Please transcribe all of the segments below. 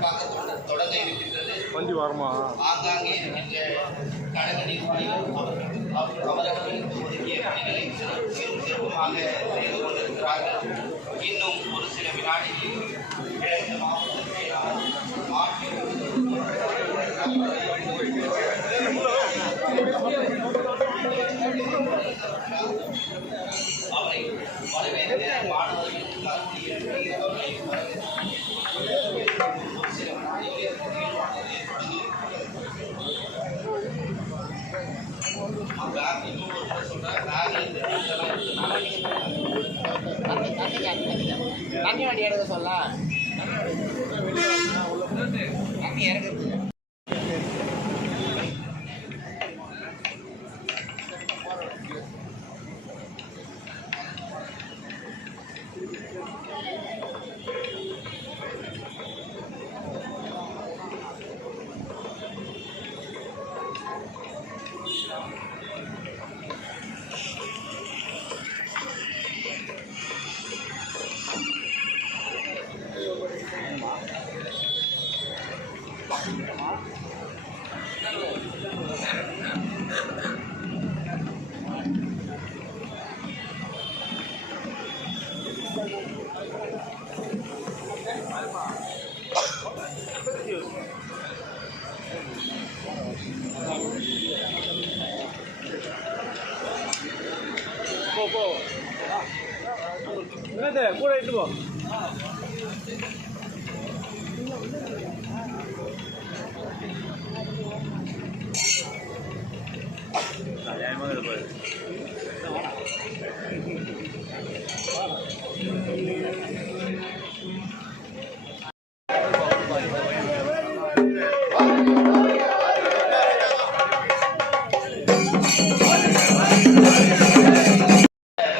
சிறப்பாக தொடங்க இருக்கின்றது வண்டி வரமா? ஆங்காங்கே இருக்கின்ற கழக நிர்வாகிகள் அவர்கள் அவர்- ஒதுக்கிய பணிகளை சிறப்பு சிறப்புமாக செய்து கொண்டிருக்கிறார்கள். இன்னும் ஒரு சில வினாடிகளில் கிழக்கு மாவட்ட செயலாளர் அவரை வரவேற்க மாணவர்கள் தண்ணி வண்டி எடுக்க சொல்ல. தண்ணி இறக்குறது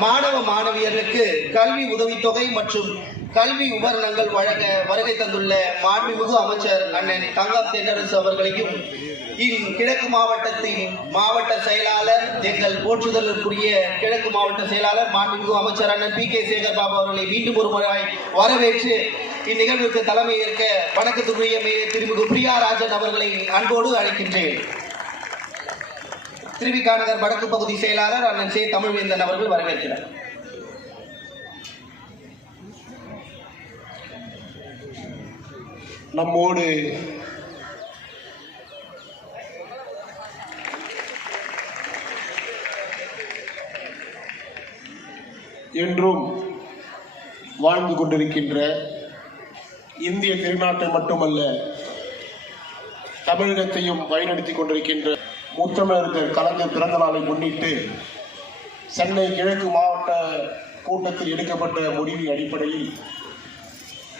மாணவ மாணவியர்களுக்கு கல்வி உதவித்தொகை மற்றும் கல்வி உபகரணங்கள் வழங்க வருகை தந்துள்ள மாண்புமிகு அமைச்சர் அண்ணன் தங்கம் தென்னரசு அவர்களையும் இக்கிழக்கு மாவட்டத்தின் மாவட்ட செயலாளர் எங்கள் போற்றுதலுக்குரிய கிழக்கு மாவட்ட செயலாளர் மாண்புமிகு அமைச்சர் அண்ணன் பி கே சேகர் பாபு அவர்களை மீண்டும் ஒரு முறை வரவேற்று இந்நிகழ்வுக்கு தலைமை ஏற்க வணக்கத்துக்குரிய மேயர் திருமிகு பிரியாராஜன் அவர்களை அன்போடு அழைக்கின்றேன். திருவிகாநகர் வடக்கு பகுதி செயலாளர் அண்ணன் சே. தமிழ்வேந்தன் அவர்கள் வரவேற்கிறார். நம்மோடு என்றும் வாழ்ந்து கொண்டிருக்கின்ற இந்திய திருநாட்டை மட்டுமல்ல தமிழகத்தையும் வழிநடத்தி கொண்டிருக்கின்ற முத்தமிழர் கலைஞர் பிறந்த நாளை முன்னிட்டு சென்னை கிழக்கு மாவட்ட கூட்டத்தில் எடுக்கப்பட்ட முடிவின் அடிப்படையில்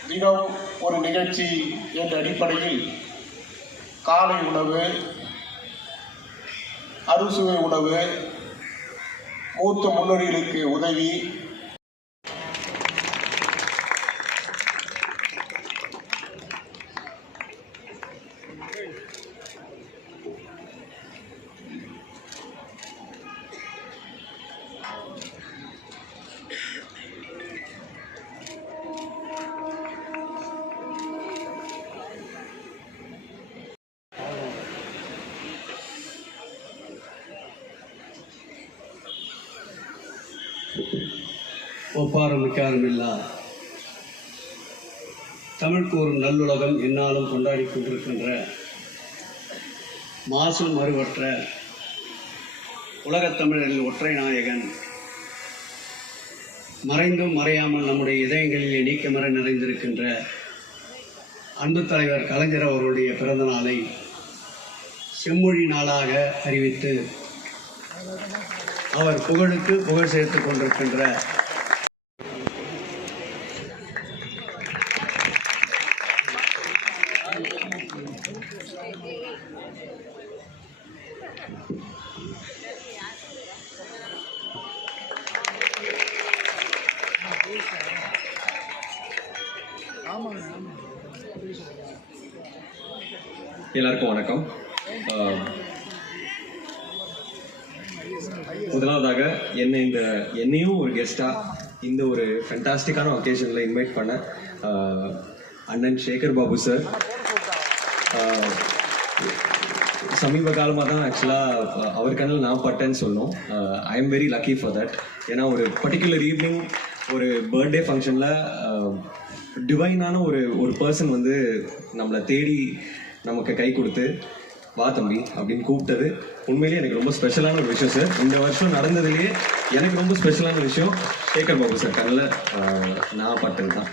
தினம் ஒரு நிகழ்ச்சி என்ற அடிப்படையில் காலை உணவு அறுசுவை உணவு மூத்த முன்னோடிகளுக்கு உதவி ஒப்பாரும் மிக்காருமில்லா தமிழ் கூறும் நல்லுலகம் என்னாலும் கொண்டாடி கொண்டிருக்கின்ற மாசம் மறுவற்ற உலகத் தமிழரில் ஒற்றை நாயகன். மறைந்தும் மறையாமல் நம்முடைய இதயங்களில் நீக்கமர நிறைந்திருக்கின்ற அன்பு தலைவர் கலைஞர் அவர்களுடைய பிறந்த நாளை செம்மொழி நாளாக அறிவித்து அவர் புகழுக்கு புகழ் சேர்த்து கொண்டிருக்கின்ற எல்லாருக்கும் வணக்கம். முதலாவதாக என்னை இந்த என்னையும் ஒரு கெஸ்டா இந்த ஒரு ஃபென்டாஸ்டிக்கான ஒகேஷனில் இன்வைட் பண்ண அண்ணன் சேகர் பாபு சார் சமீப காலமாக தான் ஆக்சுவலாக அவர் கண்ணில் நான் பட்டேன்னு சொன்னோம் I am very lucky for that ஏன்னா ஒரு பர்டிகுலர் ஈவினிங் ஒரு பர்த்டே ஃபங்க்ஷனில் டிவைனான ஒரு ஒரு பர்சன் வந்து நம்மளை தேடி நமக்கு கை கொடுத்து வா தம்பி அப்படின்னு கூப்பிட்டது. உண்மையிலேயே எனக்கு ரொம்ப ஸ்பெஷலான ஒரு விஷயம் சார் இந்த வருஷம் நடந்ததுலேயே எனக்கு ரொம்ப ஸ்பெஷலான விஷயம் சேகர் பாபு சார் கண்ணில் நான் பட்டது தான்.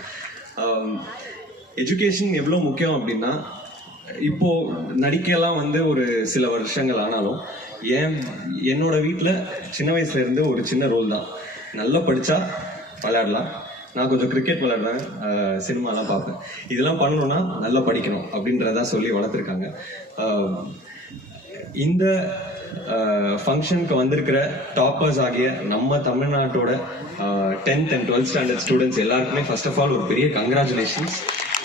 எஜுகேஷன் எவ்வளோ முக்கியம் அப்படின்னா இப்போ நடிக்கலாம் வந்து ஒரு சில வருஷங்கள் ஆனாலும் ஏன் என்னோட வீட்டில் சின்ன வயசுலேருந்து ஒரு சின்ன ரோல் தான். நல்லா படித்தா விளையாடலாம். நான் கொஞ்சம் கிரிக்கெட் விளையாடுறேன். சினிமாலாம் பார்ப்பேன். இதெல்லாம் பண்ணணும்னா நல்லா படிக்கணும் அப்படின்றத சொல்லி வளர்த்துருக்காங்க. இந்த ஃபங்க்ஷனுக்கு வந்திருக்கிற டாப்பர்ஸ் ஆகிய நம்ம தமிழ்நாட்டோட tenth and twelfth standard students எல்லாருக்குமே ஃபர்ஸ்ட் ஆஃப் ஆல் ஒரு பெரிய கங்க்ராச்சுலேஷன்ஸ்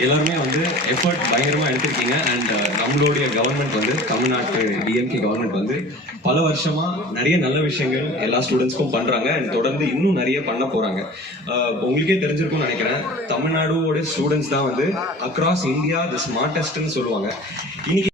எல்லாருமே வந்து எஃபர்ட் பயங்கரமா எடுத்திருக்கீங்க. அண்ட் uh, நம்மளுடைய கவர்மெண்ட் வந்து தமிழ்நாட்டு டிஎம்கே கவர்மெண்ட் வந்து பல வருஷமா நிறைய நல்ல விஷயங்கள் எல்லா ஸ்டூடெண்ட்ஸ்க்கும் பண்றாங்க. அண்ட் தொடர்ந்து இன்னும் நிறைய பண்ண போறாங்க. Uh, உங்களுக்கே தெரிஞ்சிருக்கும்னு நினைக்கிறேன். தமிழ்நாடோட ஸ்டூடெண்ட்ஸ் தான் வந்து அக்ராஸ் இந்தியா தி ஸ்மார்டஸ்ட்னு சொல்லுவாங்க. இன்னைக்கு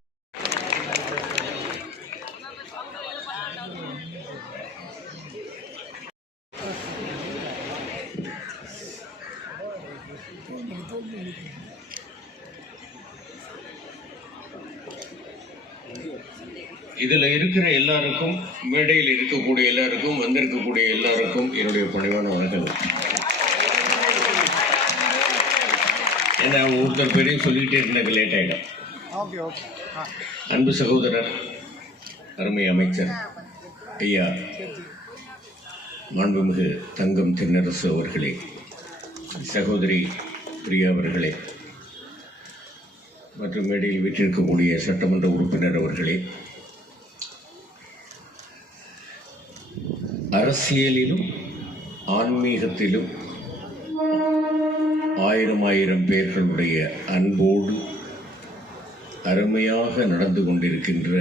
மேடையில் இருக்கக்கூடிய எல்லாருக்கும் வந்திருக்கக்கூடிய எல்லாருக்கும் என்னுடைய பணிவான வணக்கம். ஏன்னா ஒருத்தர் பெரிய சொல்லிக்கிட்டே இருந்தாங்க லேட் ஆயிடும் அன்பு சகோதரர் அருமை அமைச்சர் ஐயா மாண்புமிகு தங்கம் தென்னரசு அவர்களே சகோதரி பிரியா அவர்களே மற்றும் மேடையில் வீற்றிருக்கக்கூடிய சட்டமன்ற உறுப்பினர் அவர்களே அரசியலிலும் ஆன்மீகத்திலும் ஆயிரம் ஆயிரம் பேர்களுடைய அன்போடு அருமையாக நடந்து கொண்டிருக்கின்ற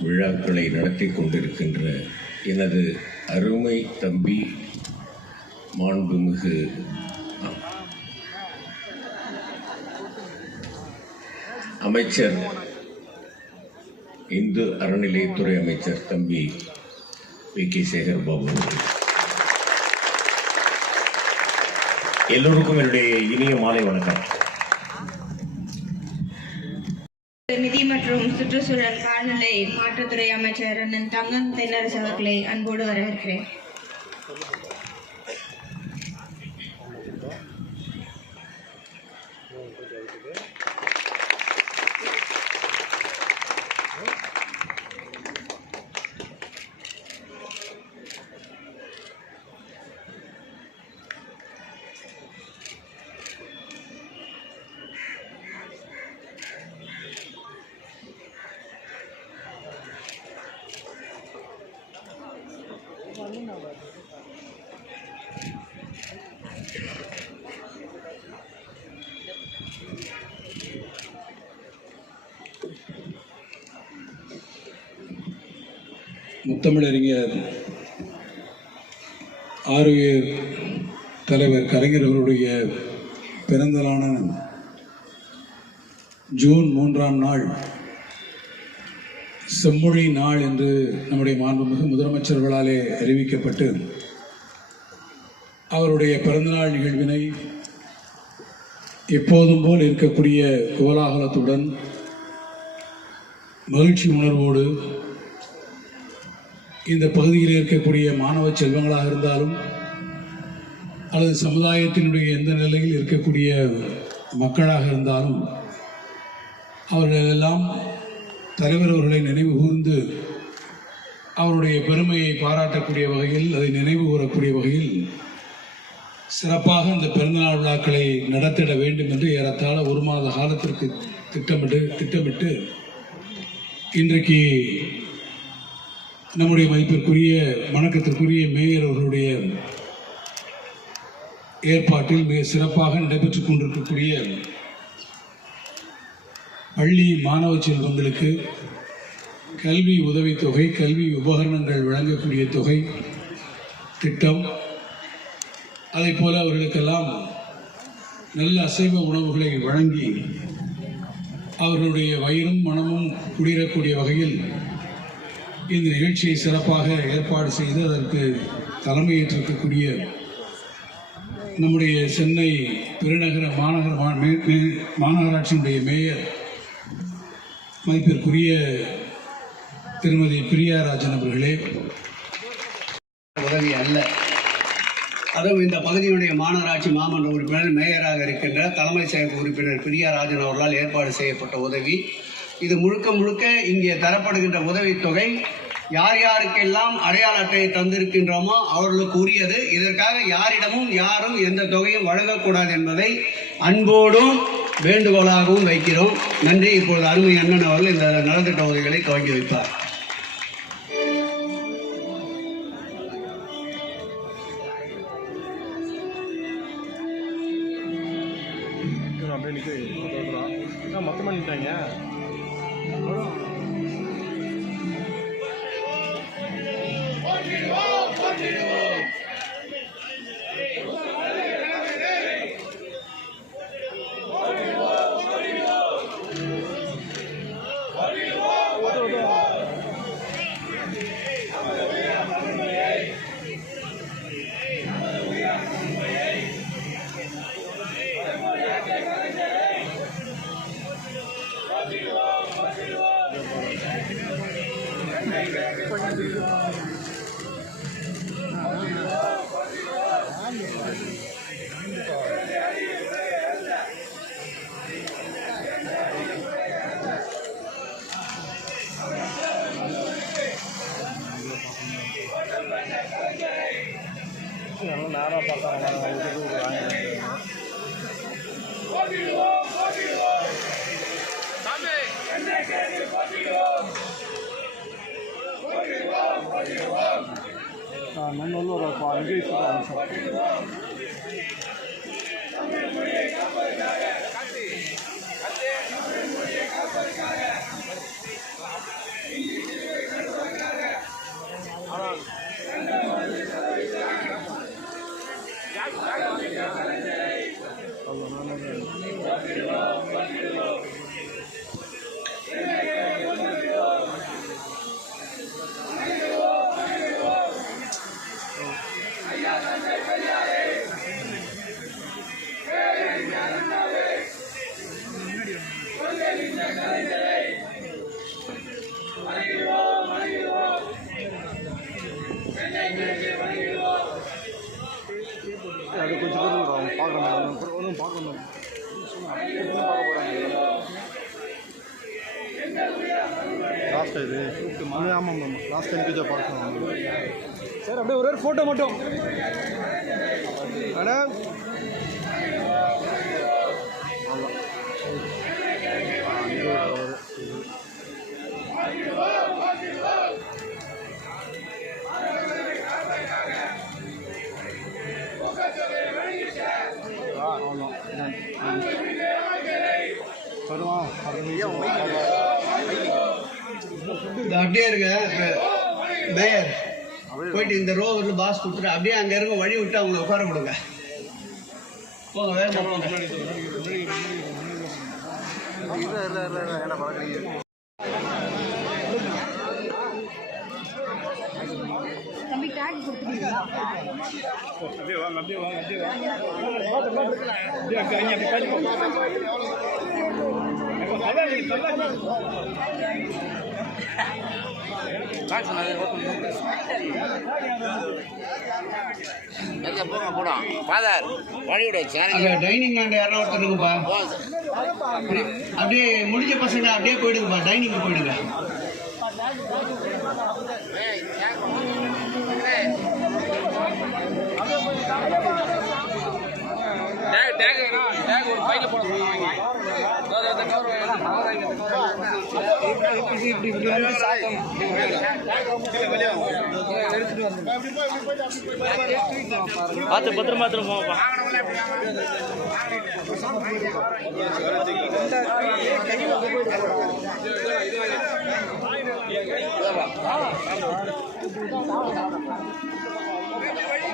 விழாக்களை நடத்தி கொண்டிருக்கின்ற எனது அருமை தம்பி மாண்புமிகு அமைச்சர் இந்து அறநிலையத்துறை அமைச்சர் தம்பி வி கே சேகர் பாபு. எல்லோருக்கும் என்னுடைய இனிய மாலை வணக்கம். நிதி மற்றும் சுற்றுச்சூழல் காலநிலை மாற்றுத்துறை அமைச்சர் அண்ணன் தங்கம் தென்னரசு அவர்களை அன்போடு வரவேற்கிறேன். முத்தமிழறிஞர் ஆரோக்கிய தலைவர் கலைஞர் அவருடைய பிறந்தநாளான ஜூன் மூன்றாம் நாள் செம்மொழி நாள் என்று நம்முடைய மாண்புமிகு முதலமைச்சர்களாலே அறிவிக்கப்பட்டு அவருடைய பிறந்தநாள் நிகழ்வினை எப்போதும் போல் இருக்கக்கூடிய கோலாகலத்துடன் மகிழ்ச்சி உணர்வோடு இந்த பகுதியில் இருக்கக்கூடிய மாணவ செல்வங்களாக இருந்தாலும் அல்லது சமுதாயத்தினுடைய எந்த நிலையில் இருக்கக்கூடிய மக்களாக இருந்தாலும் அவர்களெல்லாம் தலைவர் அவர்களை நினைவு கூர்ந்து அவருடைய பெருமையை பாராட்டக்கூடிய வகையில் அதை நினைவு கூறக்கூடிய வகையில் சிறப்பாக இந்த பிறந்தநாள் விழாக்களை நடத்திட வேண்டும் என்று ஏறத்தாழ ஒரு மாத காலத்திற்கு திட்டமிட்டு திட்டமிட்டு இன்றைக்கு நம்முடைய மதிப்பிற்குரிய வணக்கத்திற்குரிய மேயர் அவர்களுடைய ஏற்பாட்டில் மிக சிறப்பாக நடைபெற்றுக் கொண்டிருக்கக்கூடிய பள்ளி மாணவ செல்வங்களுக்கு கல்வி உதவித்தொகை கல்வி உபகரணங்கள் வழங்கக்கூடிய தொகை திட்டம். அதை போல அவர்களுக்கெல்லாம் நல்ல அசைவ உணவுகளை வழங்கி அவர்களுடைய வயிறும் மனமும் குளிரக்கூடிய வகையில் இந்த நிகழ்ச்சியை சிறப்பாக ஏற்பாடு செய்து அதற்கு தலைமையேற்றிருக்கக்கூடிய நம்முடைய சென்னை பெருநகர மாநகர மே- மே- மாநகராட்சியினுடைய மேயர் மதிப்பிற்குரிய திருமதி பிரியாராஜன் அவர்களே. உதவி அல்ல. அதுவும் இந்த பகுதியினுடைய மாநகராட்சி மாமன்ற உறுப்பினர் மேயராக இருக்கின்ற தலைமை செயல் உறுப்பினர் பிரியாராஜன் அவர்களால் ஏற்பாடு செய்யப்பட்ட உதவி. இது முழுக்க முழுக்க இங்கே தரப்படுகின்ற உதவித்தொகை யார் யாருக்கெல்லாம் அடையாள அட்டையை தந்திருக்கின்றோமோ அவர்களுக்கு உரியது. இதற்காக யாரிடமும் யாரும் எந்த தொகையும் வழங்கக்கூடாது என்பதை அன்போடும் வேண்டுகோளாகவும் வைக்கிறோம். நன்றி. இப்பொழுது அருமை அண்ணன் அவர்கள் இந்த நலத்திட்ட உதவிகளை துவங்கி வைப்பார். பார்க்கணும் சார் அப்படியே ஒரே ஒரு ஃபோட்டோ மட்டும். மேடம் அப்படியே இருக்க மேயர் போயிட்டு இந்த ரோவர்ல பாஸ் கொடுத்துட்டு அப்படியே அங்க இருக்க வழி விட்டு அவங்களை உட்கார கொடுங்க. போங்க வேகமா போங்க. அப்படியே வாங்க அப்படியே வாங்க அப்படியே வாங்க அப்படியே அதான் போங்க போடும் ஃபாதர் வழிவிட டைனிங் லேண்ட் யாரும் ஒருத்தருக்குப்பா அப்படியே முடிஞ்ச பசங்க அப்படியே போயிடுங்கப்பா டைனிங் போயிடுங்க. ஏய் பார்த்து பத்திரமா திரும்ப போப்பா